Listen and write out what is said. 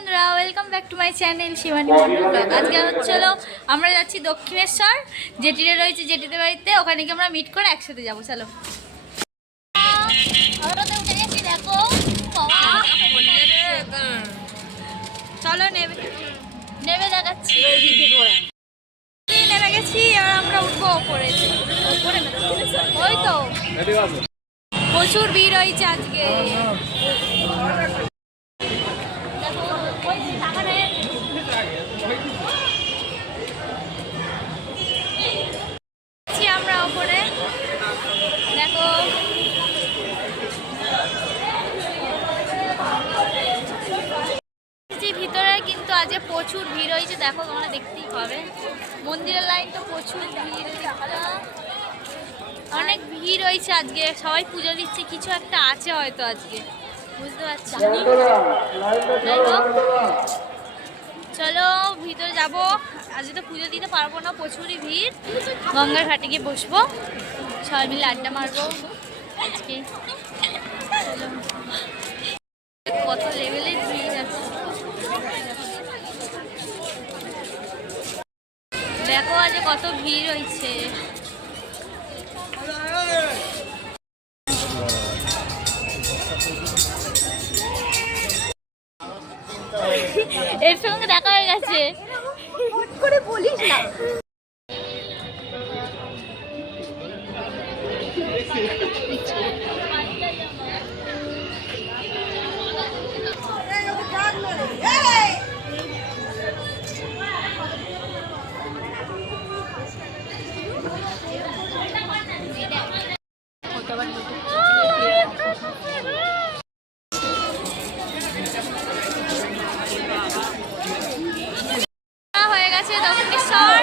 বন্ধুরা, welcome back to my channel Shivani Mondal blog. আজকে হচ্ছিল আমরা যাচ্ছি দক্ষিণেশ্বর, জেটিরে রয়েছে জেটিতে বাড়িতে, ওখানে গিয়ে আমরা মিট করে একসাথে যাবো। চলো উঠে গেছি, দেখো চলো নেবে নেবে দেখাচ্ছি। নেমে গেছি, আর আমরা উঠবো ওপরে। ওই তো প্রচুর ভিড় হয়েছে আজকে। আমরা ওপরে দেখো, ভিতরে কিন্তু আজকে প্রচুর ভিড় হয়েছে। দেখো, তোমরা দেখতেই পাবে মন্দিরের লাইন তো প্রচুর ভিড়, অনেক ভিড় হয়েছে আজকে। সবাই পুজো দিচ্ছে, কিছু একটা আছে হয়তো আজকে, বুঝতে পারছি। চলো ভিতরে যাবো, আজকে তো পুজো দিতে পারবো না, প্রচুরই ভিড়। গঙ্গার ঘাটে গিয়ে বসবো, সবাই মিলে আড্ডা মারবো আজকে। কত লেভেলের ভিড় আছে দেখো, আজ কত ভিড় হয়েছে। এর সঙ্গে দেখা হয়ে গেছে, করে বলিস না। হয়ে গেছে দক্ষিণেশ্বর,